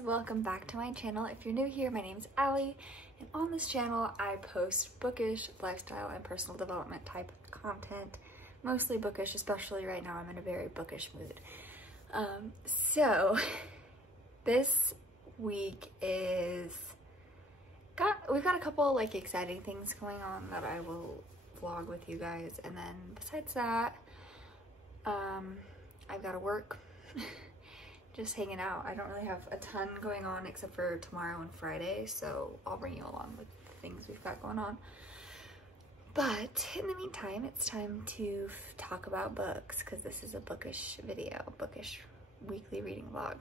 guys, welcome back to my channel. If you're new here, my name is Allie, and on this channel I post bookish, lifestyle, and personal development type of content. Mostly bookish, especially right now I'm in a very bookish mood. So this week we've got a couple like exciting things going on that I will vlog with you guys, and then besides that, I've got to work. Just hanging out. I don't really have a ton going on except for tomorrow and Friday, so I'll bring you along with the things we've got going on. But in the meantime, it's time to talk about books, because this is a bookish video, bookish weekly reading vlog.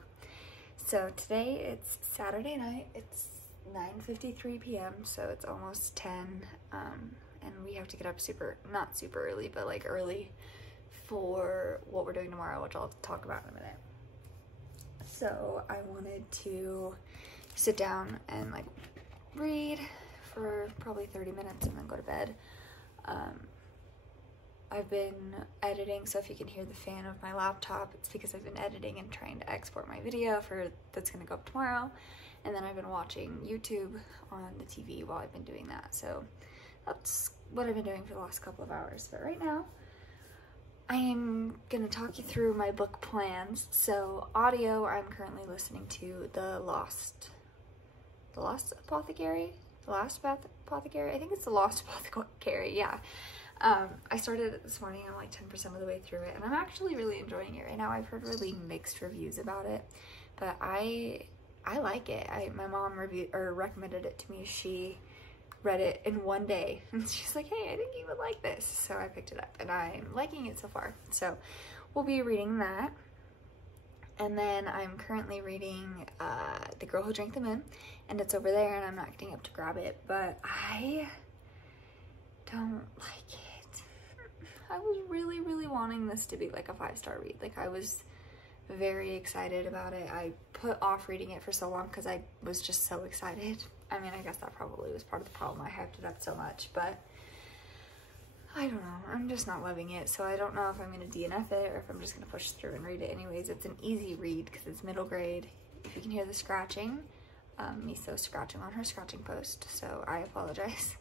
So today it's Saturday night. It's 9:53 p.m. so it's almost 10, and we have to get up not super early, but like early for what we're doing tomorrow, which I'll talk about in a minute. So I wanted to sit down and like read for probably 30 minutes and then go to bed. I've been editing, so if you can hear the fan of my laptop, it's because I've been editing and trying to export my video that's gonna go up tomorrow. And then I've been watching YouTube on the TV while I've been doing that. So that's what I've been doing for the last couple of hours. But right now, I am going to talk you through my book plans. So audio, I'm currently listening to The Lost Apothecary? The Last Apothecary? I think it's The Lost Apothecary, yeah. I started it this morning. I'm like 10% of the way through it, and I'm actually really enjoying it right now. I've heard really mixed reviews about it, but I like it. My mom recommended it to me. She read it in one day and she's like, hey, I think you would like this, so I picked it up and I'm liking it so far. So we'll be reading that, and then I'm currently reading The Girl Who Drank the Moon, and it's over there and I'm not getting up to grab it, but I don't like it. I was really wanting this to be like a 5-star read. Like, I was very excited about it. I put off reading it for so long because I was just so excited. I mean, I guess that probably was part of the problem. I hyped it up so much, but I don't know. I'm just not loving it, so I don't know if I'm going to DNF it or if I'm just going to push through and read it anyways. It's an easy read because it's middle grade. If you can hear the scratching, Miso scratching on her scratching post, so I apologize.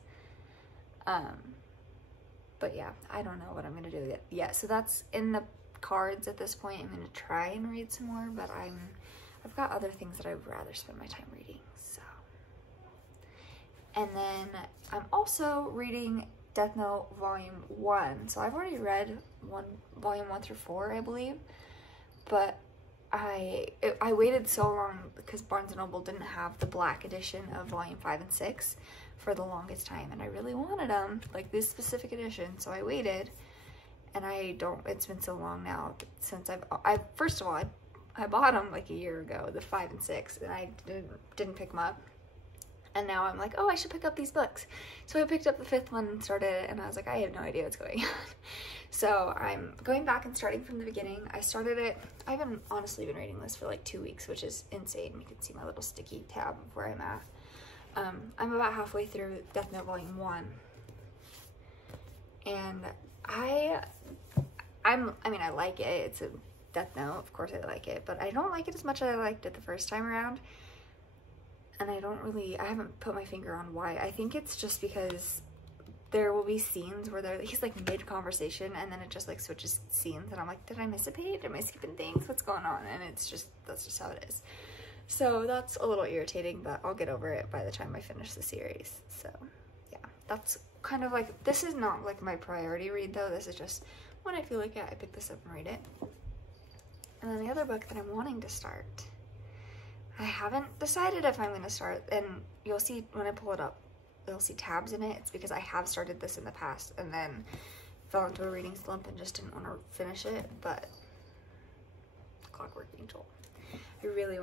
But yeah, I don't know what I'm going to do yet. So that's in the cards at this point. I'm going to try and read some more, but I've got other things that I'd rather spend my time reading, so. And then I'm also reading Death Note Volume 1. So I've already read Volume 1 through 4, I believe, but I waited so long because Barnes & Noble didn't have the black edition of Volume 5 and 6 for the longest time, and I really wanted them, like this specific edition, so I waited. And it's been so long now since first of all, I bought them like a year ago, the 5 and 6, and I didn't pick them up. And now I'm like, oh, I should pick up these books. So I picked up the 5th one and started it, and I was like, I have no idea what's going on. So I'm going back and starting from the beginning. I started it, I've honestly been reading this for like 2 weeks, which is insane. You can see my little sticky tab of where I'm at. I'm about halfway through Death Note Volume 1. And I mean, I like it. It's a Death Note, of course I like it, but I don't like it as much as I liked it the first time around. And I haven't put my finger on why. I think it's just because there will be scenes where he's like mid-conversation and then it just like switches scenes and I'm like, did I miss a page? Am I skipping things? What's going on? And that's just how it is. So that's a little irritating, but I'll get over it by the time I finish the series. So yeah, that's kind of like, this is not like my priority read though. This is just when I feel like it, I pick this up and read it. And then the other book that I'm wanting to start, I haven't decided if I'm going to start, and you'll see when I pull it up, you'll see tabs in it. It's because I have started this in the past and then fell into a reading slump and just didn't want to finish it, but Clockwork Angel. I really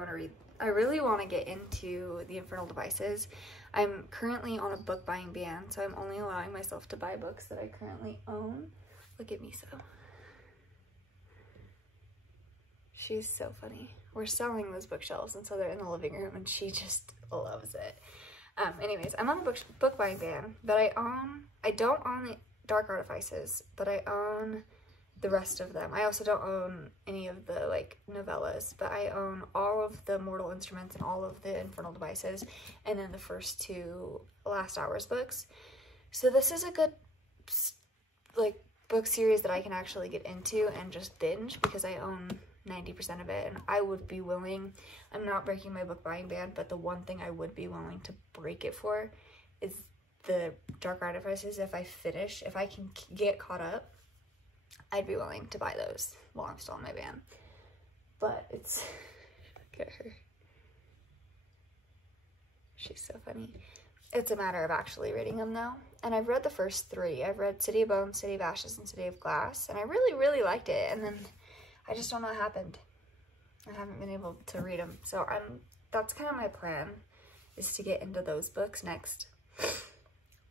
want to get into The Infernal Devices. I'm currently on a book buying ban, so I'm only allowing myself to buy books that I currently own. Look at Miso. She's so funny. We're selling those bookshelves, and so they're in the living room, and she just loves it. Anyways, I'm on a book buying ban, but I don't own the Dark Artifices, but I own the rest of them. I also don't own any of the like novellas, but I own all of the Mortal Instruments and all of the Infernal Devices, and then the first 2 Last Hours books. So this is a good like book series that I can actually get into and just binge, because I own 90% of it, and I would be willing, I'm not breaking my book buying ban, but the one thing I would be willing to break it for is the Dark Artifices. If I can get caught up, I'd be willing to buy those while I'm still on my ban. But it's, look at her. She's so funny. It's a matter of actually reading them though. And I've read the first 3. I've read City of Bones, City of Ashes, and City of Glass, and I really, really liked it. And then I just don't know what happened. I haven't been able to read them. So that's kind of my plan, is to get into those books next.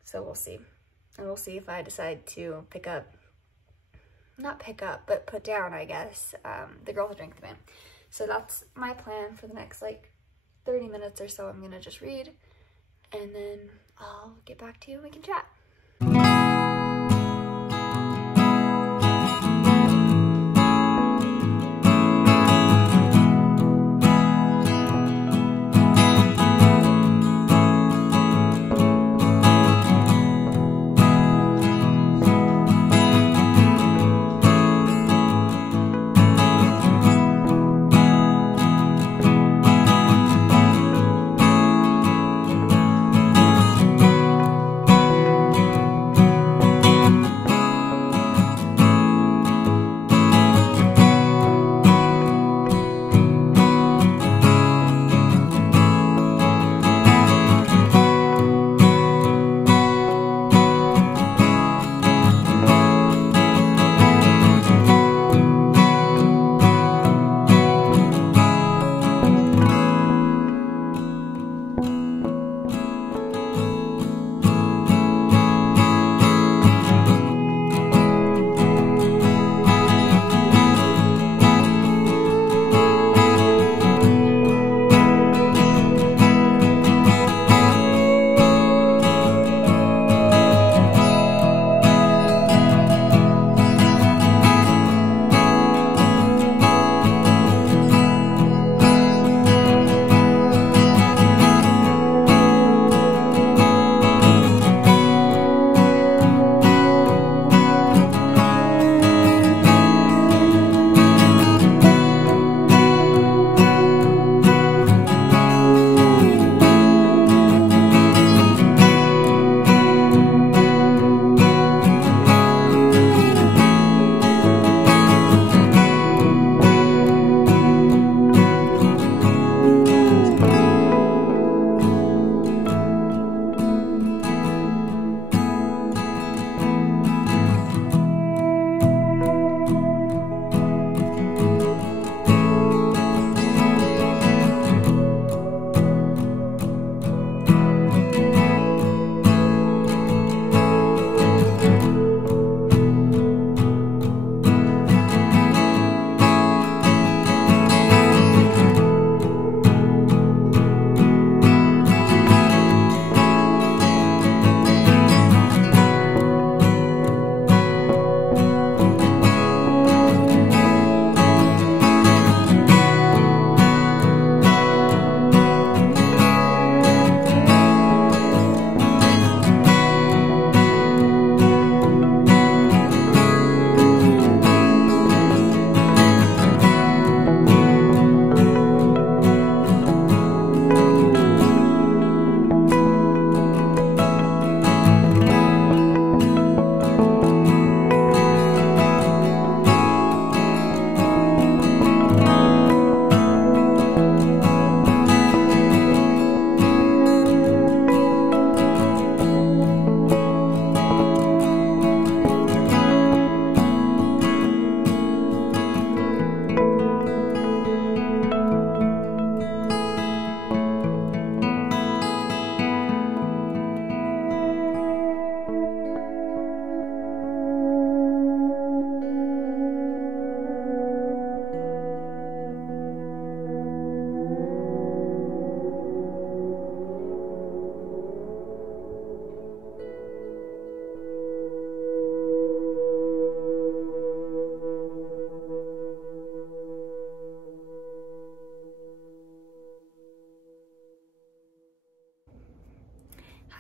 So we'll see. And we'll see if I decide to but put down, I guess, The Girl Who Drank the Man. So that's my plan for the next like 30 minutes or so. I'm gonna just read, and then I'll get back to you and we can chat.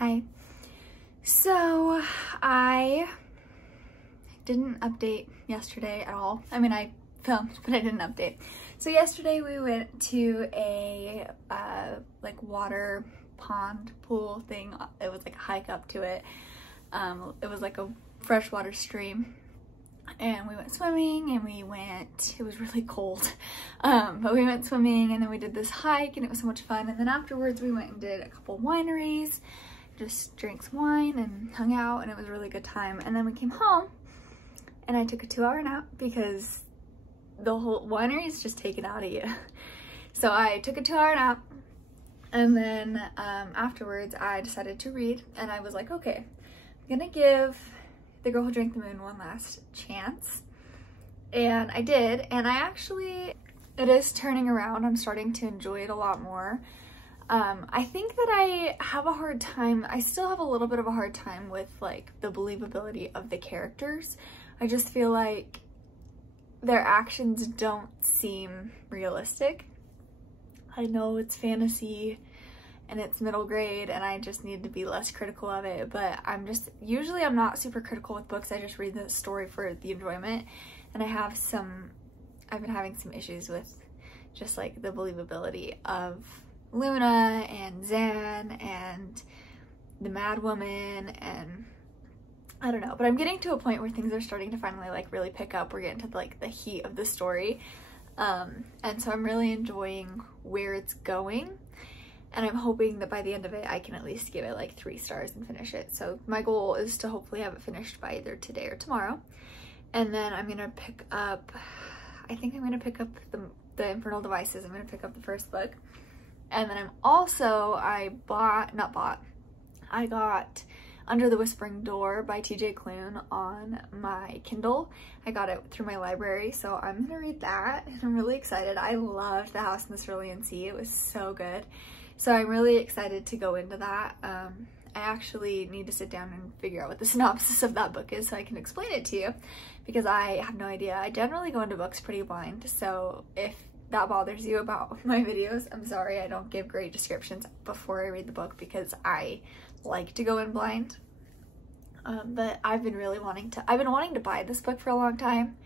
Hi. So I didn't update yesterday at all. I mean, I filmed, but I didn't update. So yesterday we went to a like water pond pool thing. It was like a hike up to it. It was like a freshwater stream. And we went swimming and it was really cold, but we went swimming and then we did this hike and it was so much fun. And then afterwards we went and did a couple wineries, just drank some wine and hung out, and it was a really good time. And then we came home and I took a 2-hour nap because the whole winery is just taken out of you. So I took a 2-hour nap, and then afterwards I decided to read, and I was like, okay, I'm gonna give The Girl Who Drank the Moon one last chance. And I did, and it is turning around. I'm starting to enjoy it a lot more. I think that I still have a little bit of a hard time with like the believability of the characters. I just feel like their actions don't seem realistic. I know it's fantasy and it's middle grade and I just need to be less critical of it, but usually I'm not super critical with books. I just read the story for the enjoyment, and I've been having some issues with just like the believability of Luna and Zan and the Mad Woman, and I don't know, but I'm getting to a point where things are starting to finally like really pick up. We're getting to like the heat of the story, and so I'm really enjoying where it's going. And I'm hoping that by the end of it, I can at least give it like 3 stars and finish it. So my goal is to hopefully have it finished by either today or tomorrow. And then I'm gonna pick up, I think I'm gonna pick up the Infernal Devices. I'm gonna pick up the first book. And then I got Under the Whispering Door by TJ Klune on my Kindle. I got it through my library, so I'm gonna read that, and I'm really excited. I loved The House in the Cerulean Sea. It was so good. So I'm really excited to go into that. I actually need to sit down and figure out what the synopsis of that book is so I can explain it to you, because I have no idea. I generally go into books pretty blind, so if that bothers you about my videos, I'm sorry. I don't give great descriptions before I read the book because I like to go in blind. But I've been wanting to buy this book for a long time,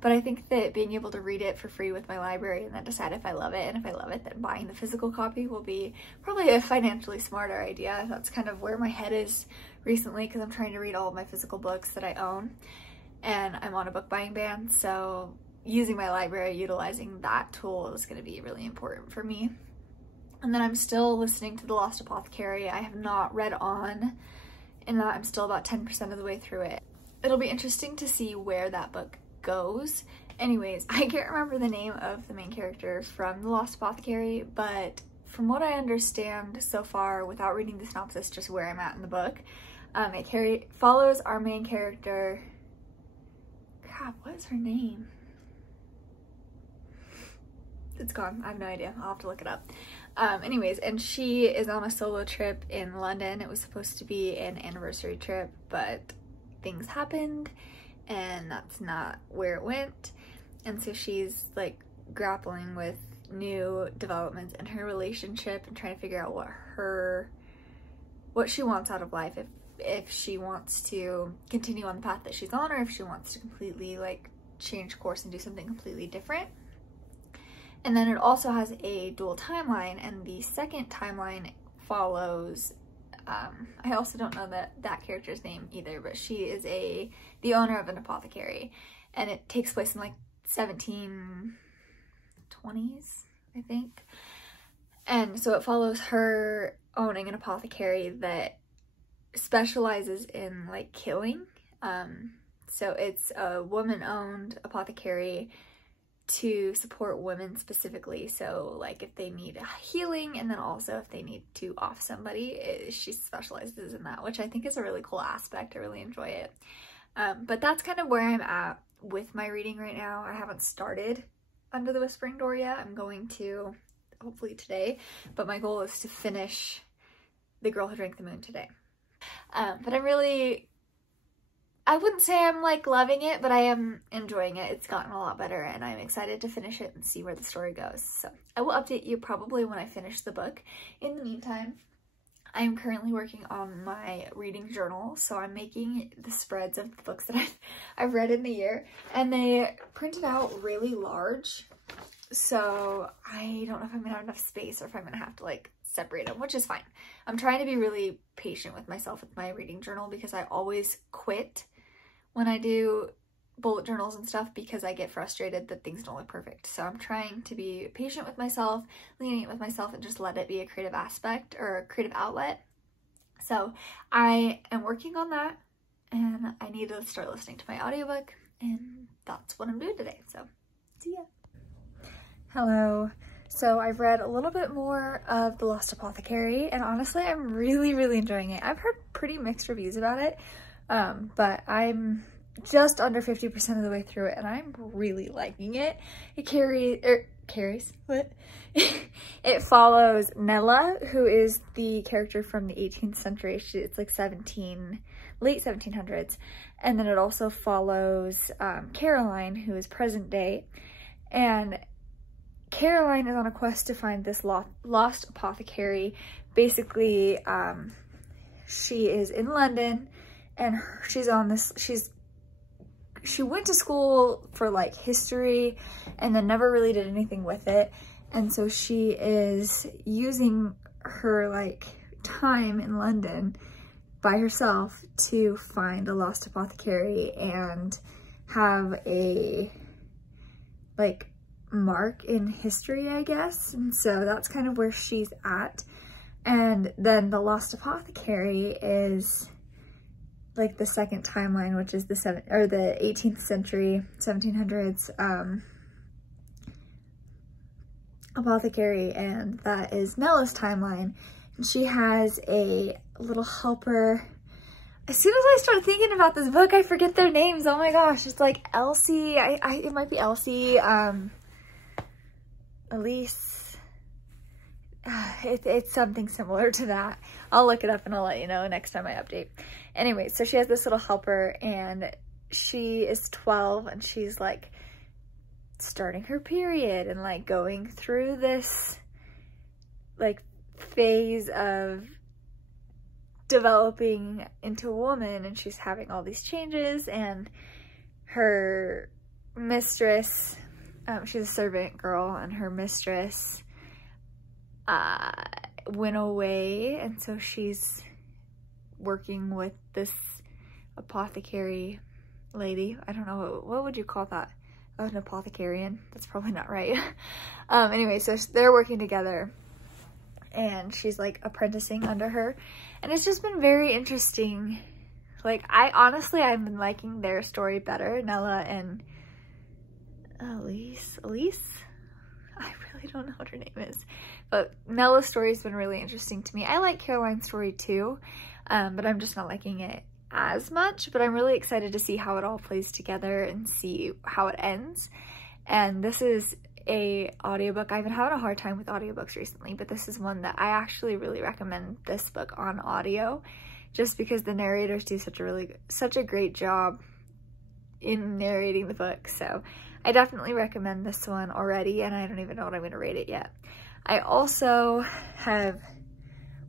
but I think that being able to read it for free with my library and then decide if I love it, and if I love it, then buying the physical copy will be probably a financially smarter idea. That's kind of where my head is recently, because I'm trying to read all of my physical books that I own, and I'm on a book buying ban, so using my library, utilizing that tool is going to be really important for me. And then I'm still listening to The Lost Apothecary. I have not read on in that. I'm still about 10% of the way through it. It'll be interesting to see where that book goes. Anyways, I can't remember the name of the main character from The Lost Apothecary, but from what I understand so far, without reading the synopsis, just where I'm at in the book, it follows our main character. Crap, what is her name? It's gone. I have no idea. I'll have to look it up. Anyways, and she is on a solo trip in London. It was supposed to be an anniversary trip, but things happened and that's not where it went. And so she's like grappling with new developments in her relationship and trying to figure out what she wants out of life, if she wants to continue on the path that she's on, or if she wants to completely like change course and do something completely different. And then it also has a dual timeline, and the second timeline follows, I also don't know that character's name either, but she is the owner of an apothecary, and it takes place in like 1720s, I think. And so it follows her owning an apothecary that specializes in like killing. So it's a woman-owned apothecary to support women specifically, so like if they need healing, and then also if they need to off somebody, she specializes in that, which I think is a really cool aspect. I really enjoy it. But that's kind of where I'm at with my reading right now. I haven't started Under the Whispering Door yet. I'm going to hopefully today, but my goal is to finish The Girl Who Drank the Moon today. But I wouldn't say I'm like loving it, but I am enjoying it. It's gotten a lot better, and I'm excited to finish it and see where the story goes. So I will update you probably when I finish the book. In the meantime, I'm currently working on my reading journal, so I'm making the spreads of the books that I've read in the year, and they printed out really large, so I don't know if I'm gonna have enough space or if I'm gonna have to like separate them, which is fine. I'm trying to be really patient with myself with my reading journal because I always quit when I do bullet journals and stuff because I get frustrated that things don't look perfect. So I'm trying to be patient with myself, lenient with myself, and just let it be a creative aspect or a creative outlet. So I am working on that, and I need to start listening to my audiobook, and that's what I'm doing today. So see ya. Hello. So I've read a little bit more of The Lost Apothecary, and honestly I'm really enjoying it. I've heard pretty mixed reviews about it, but I'm just under 50% of the way through it, and I'm really liking it. It it follows Nella, who is the character from the 18th century. It's like late 1700s. And then it also follows Caroline, who is present day. And Caroline is on a quest to find this lost apothecary. Basically, she is in London, and she went to school for like history and then never really did anything with it. And so she is using her like time in London by herself to find a lost apothecary and have a like mark in history, I guess. And so that's kind of where she's at. And then the lost apothecary is like the second timeline, which is the 18th century, 1700s apothecary, and that is Nella's timeline. And she has a little helper. As soon as I start thinking about this book, I forget their names. Oh my gosh, it's like Elsie. It might be Elsie. Elise. It's something similar to that. I'll look it up and I'll let you know next time I update. Anyway, so she has this little helper, and she is 12, and she's like starting her period and like going through this like phase of developing into a woman, and she's having all these changes, and her mistress, she's a servant girl, and her mistress went away, and so she's working with this apothecary lady. I don't know, what would you call that? Oh, an apothecarian? That's probably not right. Anyway, so they're working together, and she's like apprenticing under her, and it's just been very interesting. Like, I've been liking their story better, Nella and Elise? I really don't know what her name is, but Nella's story has been really interesting to me. I like Caroline's story too, but I'm just not liking it as much, but I'm really excited to see how it all plays together and see how it ends. And this is a audiobook. I've been having a hard time with audiobooks recently, but this is one that I actually really recommend this book on audio, just because the narrators do such a great job in narrating the book. So I definitely recommend this one already, and I don't even know what I'm going to rate it yet. I also have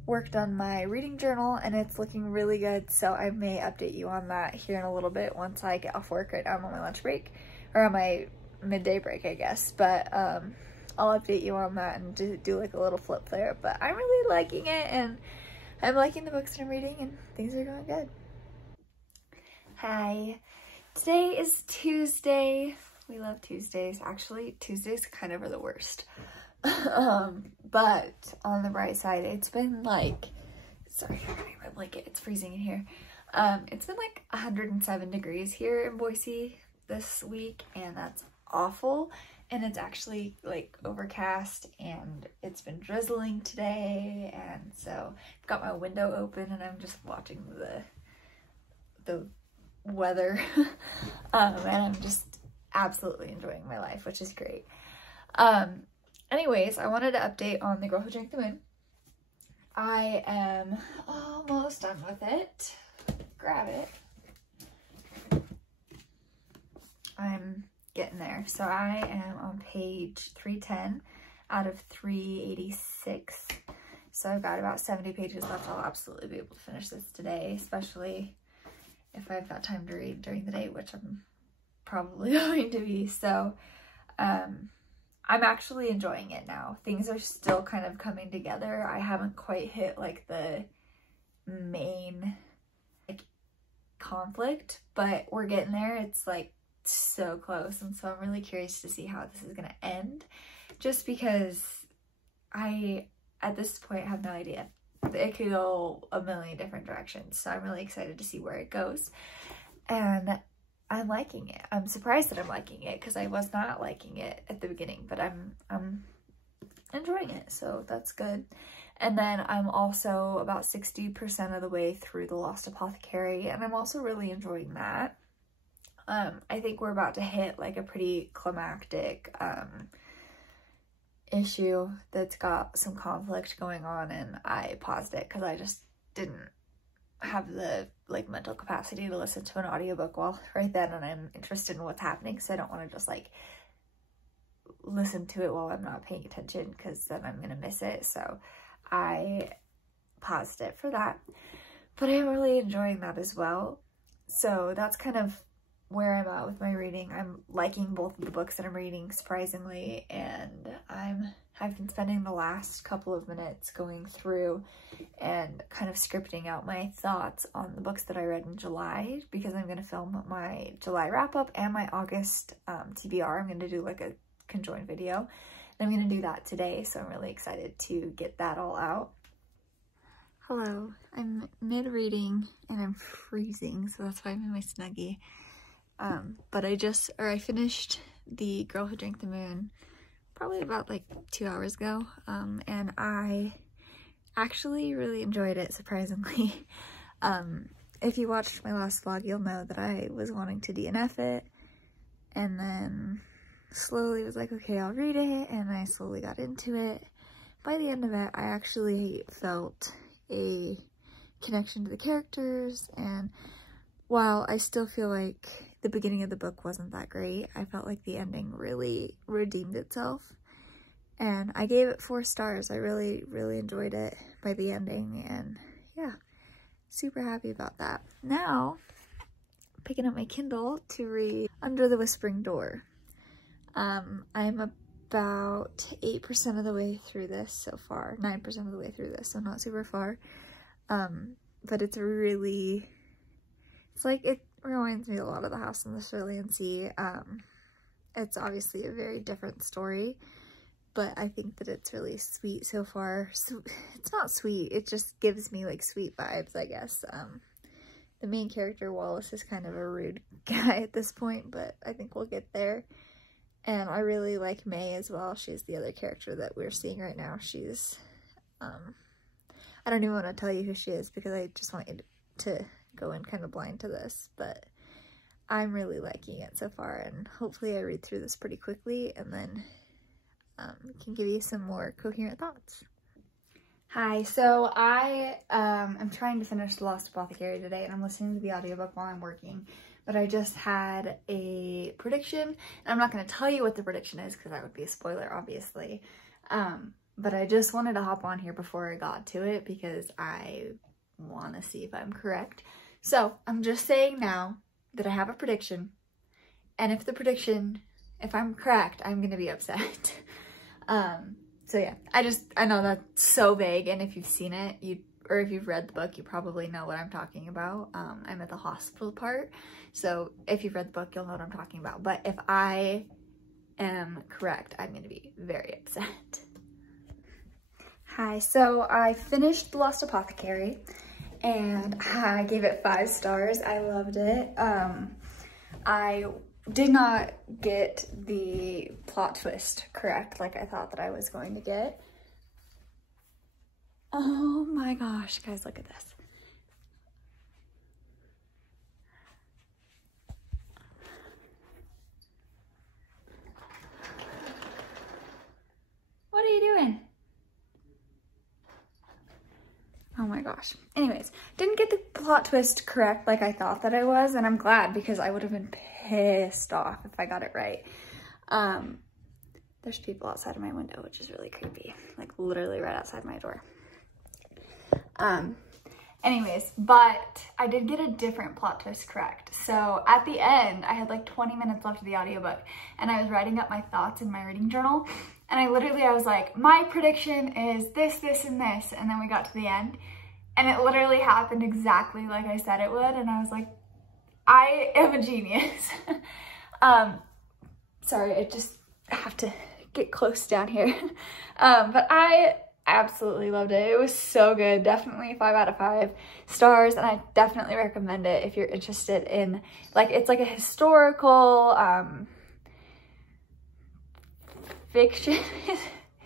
worked on my reading journal, and it's looking really good, so I may update you on that here in a little bit once I get off work. Right now I'm on my lunch break, or on my midday break, I guess, but I'll update you on that and do like a little flip there. But I'm really liking it, and I'm liking the books that I'm reading, and things are going good. Hi, today is Tuesday. We love Tuesdays. Actually, Tuesdays kind of are the worst. But on the bright side, it's been like, sorry, I'm getting my blanket, it's freezing in here. It's been like 107 degrees here in Boise this week, and that's awful. And it's actually like overcast, and it's been drizzling today, and so I've got my window open and I'm just watching the weather. And I'm just absolutely enjoying my life, which is great. Anyways, I wanted to update on The Girl Who Drank the Moon. I am almost done with it. Grab it. I'm getting there. So I am on page 310 out of 386. So I've got about 70 pages left. I'll absolutely be able to finish this today, especially if I've got time to read during the day, which I'm probably going to be. So I'm actually enjoying it now. Things are still kind of coming together. I haven't quite hit like the main like conflict, but we're getting there. It's like so close, and so I'm really curious to see how this is gonna end, just because I at this point have no idea. It could go a million different directions, so I'm really excited to see where it goes, and I'm liking it. I'm surprised that I'm liking it because I was not liking it at the beginning, but I'm enjoying it, so that's good. And then I'm also about 60% of the way through The Lost Apothecary, and I'm also really enjoying that. I think we're about to hit like a pretty climactic issue that's got some conflict going on, and I paused it because I just didn't have the like mental capacity to listen to an audiobook while right then, and I'm interested in what's happening, so I don't want to just like listen to it while I'm not paying attention because then I'm gonna miss it. So I paused it for that, but I'm really enjoying that as well. So that's kind of where I'm at with my reading. I'm liking both of the books that I'm reading, surprisingly, and I've been spending the last couple of minutes going through and kind of scripting out my thoughts on the books that I read in July, because I'm going to film my July wrap-up and my August TBR. I'm going to do like a conjoined video, and I'm going to do that today, so I'm really excited to get that all out. Hello, I'm mid-reading and I'm freezing, so that's why I'm in my Snuggie. But I finished The Girl Who Drank the Moon probably about like 2 hours ago, and I actually really enjoyed it, surprisingly. If you watched my last vlog, you'll know that I was wanting to DNF it, and then slowly was like, okay, I'll read it, and I slowly got into it. By the end of it, I actually felt a connection to the characters, and while I still feel like the beginning of the book wasn't that great, I felt like the ending really redeemed itself, and I gave it 4 stars. I really, really enjoyed it by the ending, and yeah, super happy about that. Now, picking up my Kindle to read Under the Whispering Door. I'm about 8% of the way through this so far, 9% of the way through this, so not super far, but it's really, it's like, it reminds me a lot of The House on the Cerulean Sea. It's obviously a very different story, but I think that it's really sweet so far. So it's not sweet, it just gives me like sweet vibes, I guess. The main character, Wallace, is kind of a rude guy at this point, but I think we'll get there. And I really like May as well. She's the other character that we're seeing right now. She's, I don't even want to tell you who she is because I just want you to go in kind of blind to this, but I'm really liking it so far, and hopefully I read through this pretty quickly and then can give you some more coherent thoughts. Hi, so I am trying to finish The Lost Apothecary today, and I'm listening to the audiobook while I'm working, but I just had a prediction, and I'm not going to tell you what the prediction is because that would be a spoiler, obviously, but I just wanted to hop on here before I got to it because I want to see if I'm correct. So I'm just saying now that I have a prediction, and if I'm correct, I'm going to be upset. So yeah, I know that's so vague, and if you've seen it, or if you've read the book, you probably know what I'm talking about. I'm at the hospital part, so if you've read the book, you'll know what I'm talking about. But if I am correct, I'm going to be very upset. Hi, so I finished The Lost Apothecary, and I gave it 5 stars. I loved it. I did not get the plot twist correct like I thought that I was going to get. Oh my gosh, guys, look at this. What are you doing? Oh my gosh. Anyways, didn't get the plot twist correct like I thought that I was, and I'm glad because I would have been pissed off if I got it right. There's people outside of my window, which is really creepy, like literally right outside my door. Anyways, but I did get a different plot twist correct. So at the end, I had like 20 minutes left of the audiobook and I was writing up my thoughts in my reading journal. And I was like, my prediction is this, this, and this. And then we got to the end and it literally happened exactly like I said it would. And I was like, I am a genius. Sorry, I just have to get close down here. But I absolutely loved it. It was so good. Definitely 5 out of 5 stars, and I definitely recommend it if you're interested in, like, it's like a historical fiction.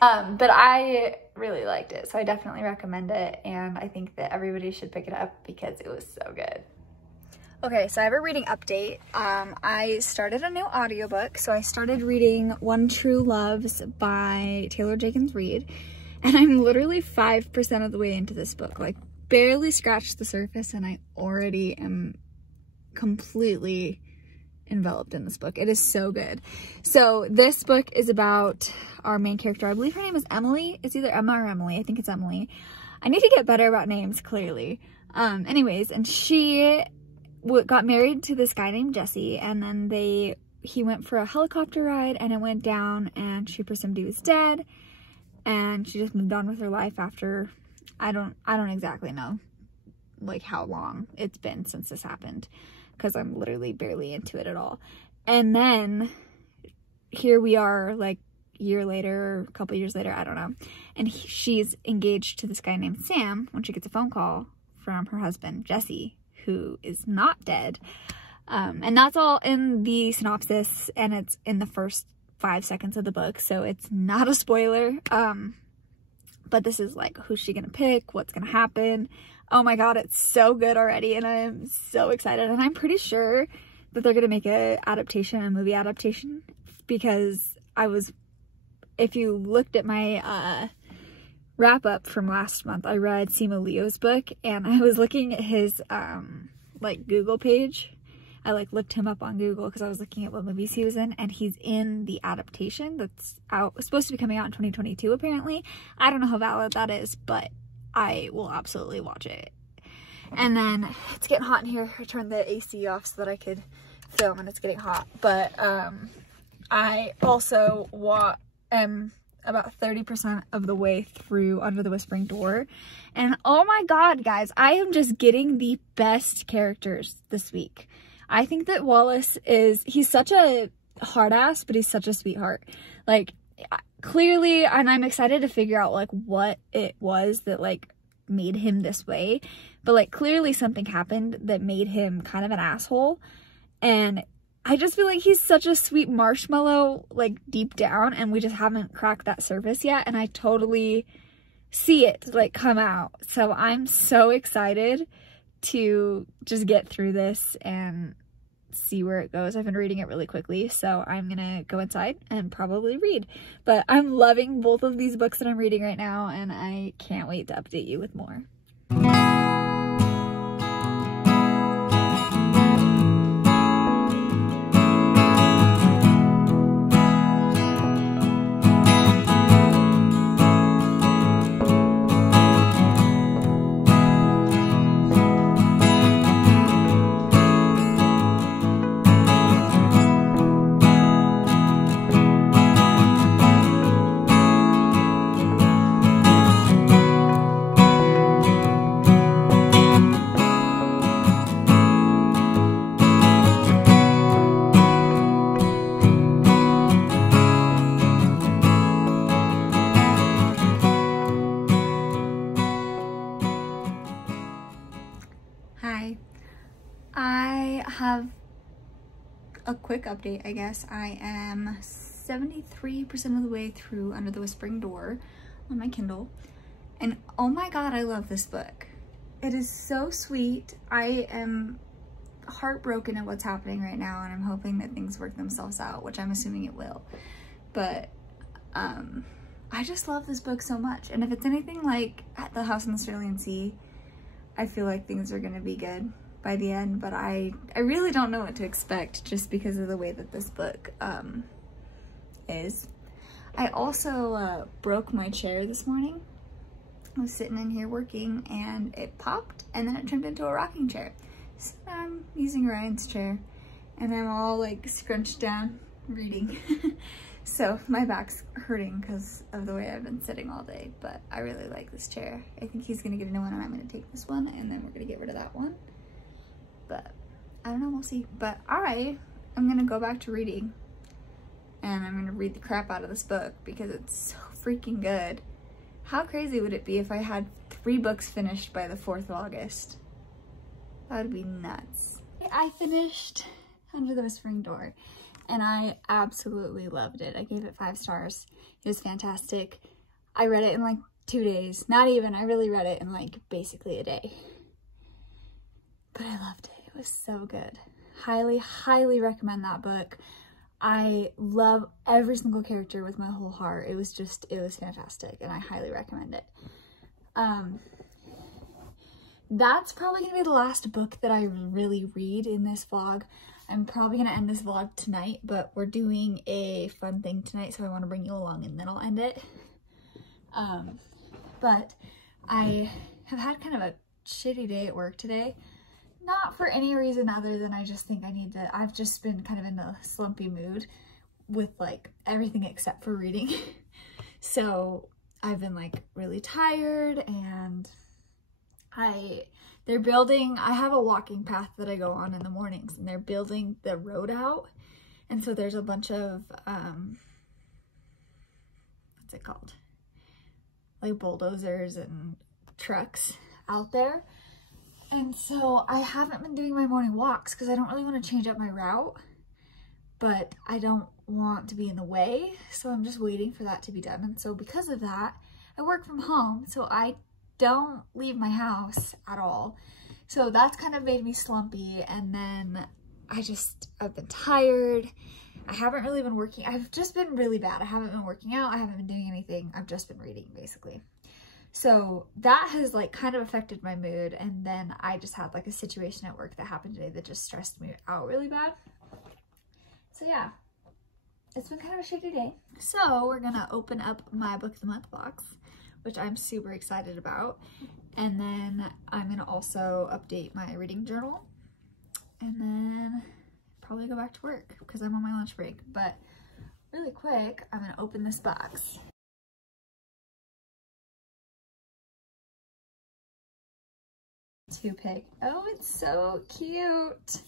But I really liked it, so I definitely recommend it, and I think that everybody should pick it up because it was so good. Okay, so I have a reading update. I started a new audiobook, so I started reading One True Loves by Taylor Jenkins Reid. And I'm literally 5% of the way into this book, like barely scratched the surface, and I already am completely enveloped in this book. It is so good. So this book is about our main character. I believe her name is Emily. It's either Emma or Emily. I think it's Emily. I need to get better about names, clearly. Anyways, and she got married to this guy named Jesse, and then he went for a helicopter ride, and it went down, and she presumed he was dead. And she just moved on with her life after, I don't exactly know, like, how long it's been since this happened, because I'm literally barely into it at all. And then here we are, like, a year later, or a couple years later, I don't know. And she's engaged to this guy named Sam when she gets a phone call from her husband, Jesse, who is not dead. And that's all in the synopsis, and it's in the first 5 seconds of the book, so it's not a spoiler. But this is like, who's she gonna pick, what's gonna happen. Oh my god, it's so good already, and I am so excited. And I'm pretty sure that they're gonna make a movie adaptation, because if you looked at my wrap up from last month, I read Simu Liu's book, and I was looking at his like Google page. I like looked him up on Google because I was looking at what movies he was in, and he's in the adaptation that's supposed to be coming out in 2022 apparently. I don't know how valid that is, but I will absolutely watch it. And then it's getting hot in here. I turned the AC off so that I could film, and it's getting hot. But I also am about 30% of the way through Under the Whispering Door, and oh my god, guys, I am just getting the best characters this week. I think that Wallace he's such a hard ass, but he's such a sweetheart. Like, clearly, and I'm excited to figure out, like, what it was that, like, made him this way. But, like, clearly something happened that made him kind of an asshole. And I just feel like he's such a sweet marshmallow, like, deep down, and we just haven't cracked that surface yet. And I totally see it, like, come out. So I'm so excited to just get through this and see where it goes. I've been reading it really quickly, so I'm gonna go inside and probably read. But I'm loving both of these books that I'm reading right now, and I can't wait to update you with more. I have a quick update, I guess. I am 73% of the way through Under the Whispering Door on my Kindle, and oh my god, I love this book. It is so sweet. I am heartbroken at what's happening right now, and I'm hoping that things work themselves out, which I'm assuming it will. But I just love this book so much, and if it's anything like At the House on the Cerulean Sea, I feel like things are gonna be good by the end, but I really don't know what to expect just because of the way that this book is. I also broke my chair this morning, I was sitting in here working and it popped and then it turned into a rocking chair. So I'm using Ryan's chair and I'm all like scrunched down reading. So my back's hurting because of the way I've been sitting all day, but I really like this chair. I think he's gonna get a new one and I'm gonna take this one and then we're gonna get rid of that one. But I don't know, we'll see. But I'm gonna go back to reading and I'm gonna read the crap out of this book because it's so freaking good. How crazy would it be if I had 3 books finished by the 4th of August? That would be nuts. I finished Under the Whispering Door and I absolutely loved it. I gave it 5 stars. It was fantastic. I read it in like 2 days. Not even, I really read it in like basically a day. But I loved it. It was so good. Highly, highly recommend that book. I love every single character with my whole heart. It was fantastic and I highly recommend it. That's probably gonna be the last book that I really read in this vlog. I'm probably gonna end this vlog tonight, but we're doing a fun thing tonight, so I want to bring you along and then I'll end it. But I have had kind of a shitty day at work today. Not for any reason other than I just think I've just been kind of in a slumpy mood with like everything except for reading. So I've been like really tired and I have a walking path that I go on in the mornings and they're building the road out. And so there's a bunch of, what's it called? Like bulldozers and trucks out there. And so I haven't been doing my morning walks because I don't really want to change up my route, but I don't want to be in the way. So I'm just waiting for that to be done. And so because of that, I work from home. So I don't leave my house at all. So that's kind of made me slumpy. And then I've been tired. I haven't really been working. I've just been really bad. I haven't been working out. I haven't been doing anything. I've just been reading basically. So that has like kind of affected my mood. And then I just had like a situation at work that happened today that just stressed me out really bad. So yeah, it's been kind of a shitty day. So we're gonna open up my book of the month box, which I'm super excited about. And then I'm gonna also update my reading journal and then probably go back to work because I'm on my lunch break. But really quick, I'm gonna open this box. To pick. Oh, it's so cute.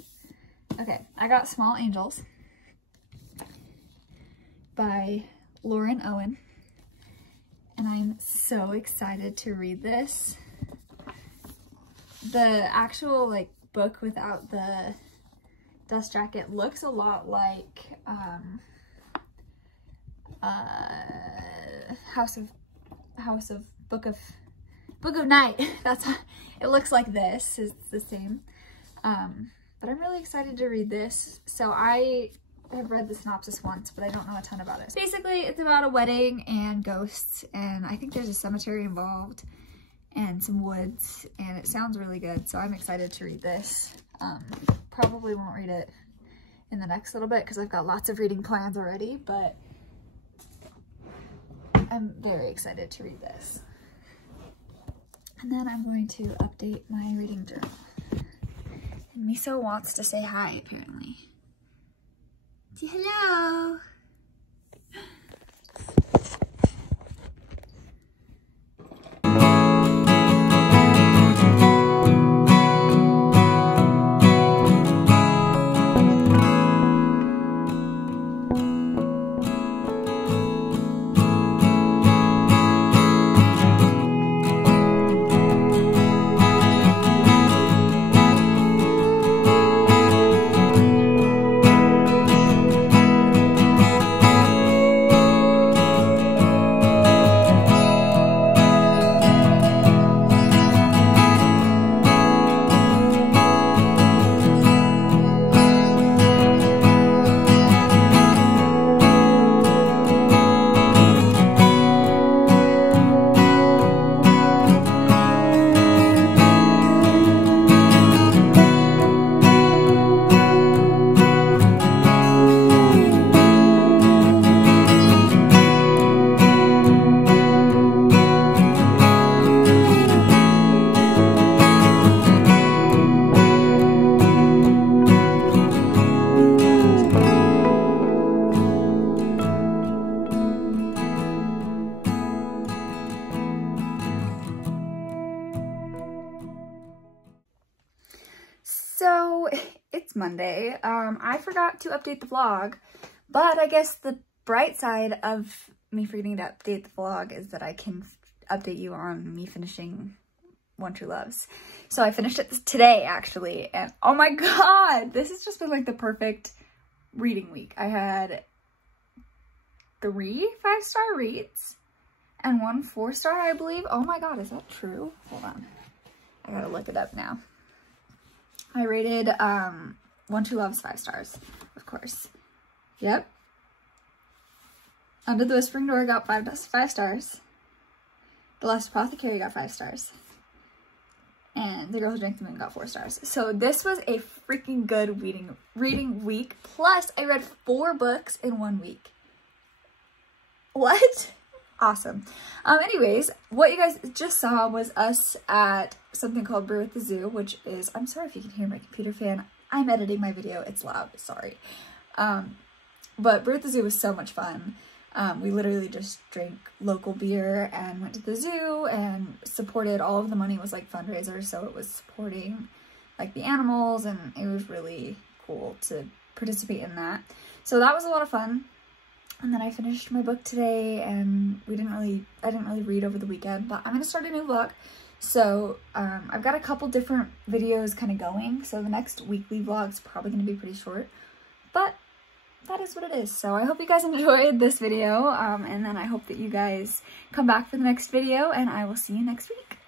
Okay, I got Small Angels by Lauren Owen. And I'm so excited to read this. The actual like book without the dust jacket looks a lot like Book of Night. That's how it looks like. This is the same. But I'm really excited to read this. So I have read the synopsis once, but I don't know a ton about it. Basically, it's about a wedding and ghosts, and I think there's a cemetery involved and some woods, and it sounds really good. So I'm excited to read this. Probably won't read it in the next little bit because I've got lots of reading plans already, but I'm very excited to read this. And then I'm going to update my reading journal. And Miso wants to say hi, apparently. Say hello. So it's Monday. I forgot to update the vlog, but I guess the bright side of me forgetting to update the vlog is that I can update you on me finishing One True Loves. So I finished it today actually, and oh my god, this has just been like the perfect reading week. I had 3 5-star reads and 1 4-star, I believe. Oh my god, is that true? Hold on, I gotta look it up now. I rated One True Loves 5 stars, of course. Yep. Under the Whispering Door got 5 stars. The Lost Apothecary got 5 stars. And The Girl Who Drank the Moon got 4 stars. So this was a freaking good reading week. Plus, I read 4 books in 1 week. What? Awesome. Anyways, what you guys just saw was us at something called Brew at the Zoo, which is, I'm sorry if you can hear my computer fan. I'm editing my video. It's loud. Sorry. But Brew at the Zoo was so much fun. We literally just drank local beer and went to the zoo and supported. All of the money was like fundraisers, so it was supporting like the animals, and it was really cool to participate in that. So that was a lot of fun. And then I finished my book today, and I didn't really read over the weekend, but I'm gonna start a new vlog. So I've got a couple different videos kind of going, so the next weekly vlog's probably gonna be pretty short, but that is what it is. So I hope you guys enjoyed this video, and then I hope that you guys come back for the next video, and I will see you next week.